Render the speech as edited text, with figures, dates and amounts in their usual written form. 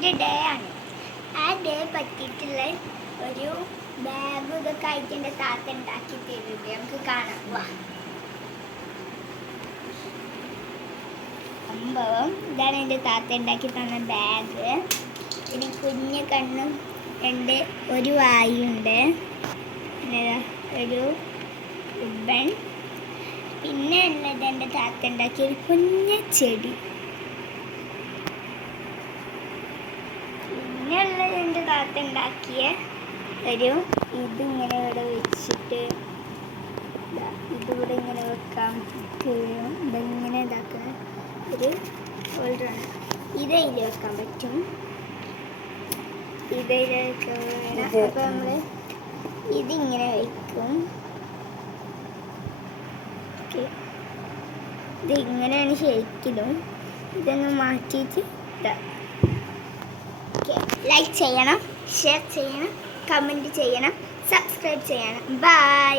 എൻ്റെ ഡേ ആണ്. ആ ഡേ പറ്റിയിട്ടുള്ള ഒരു ബാഗ് ഇതൊക്കെ ആയിട്ട് എൻ്റെ താത്ത ഉണ്ടാക്കി തരുന്നുണ്ട്. നമുക്ക് കാണാം. വാ, സംഭവം ഇതാണ് എൻ്റെ താത്ത ഉണ്ടാക്കി തന്ന ബാഗ്. പിന്നെ കുഞ്ഞ് കണ്ണും ഉണ്ട്, ഒരു വായുണ്ട്, പിന്നെ ഒരു റിബൺ, പിന്നെ ഉള്ളത് എൻ്റെ താത്ത ഉണ്ടാക്കിയ ഒരു കുഞ്ഞ ചെടി, പിന്നെ ഉള്ളത് എൻ്റെ താത്ത ഉണ്ടാക്കിയ ഒരു ഇതിങ്ങനെ ഇവിടെ വെച്ചിട്ട് ഇതിവിടെ ഇങ്ങനെ വെക്കാൻ കഴിയും. ഇതിങ്ങനെ ഇതാക്കുന്ന ഒരു ഹോൾഡറാണ്. ഇതിൽ വെക്കാൻ പറ്റും, ഇതിൽ വെക്കാൻ വേണം. അപ്പോൾ നമ്മൾ ഇതിങ്ങനെ വയ്ക്കും. ഓക്കെ, ഇതിങ്ങനെയാണ് ശരിക്കലും. ഇതൊന്ന് മാറ്റിയിട്ട് ഓക്കെ, ലൈക്ക് ചെയ്യണം, ഷെയർ ചെയ്യണം, കമൻറ്റ് ചെയ്യണം, സബ്സ്ക്രൈബ് ചെയ്യണം. ബൈ.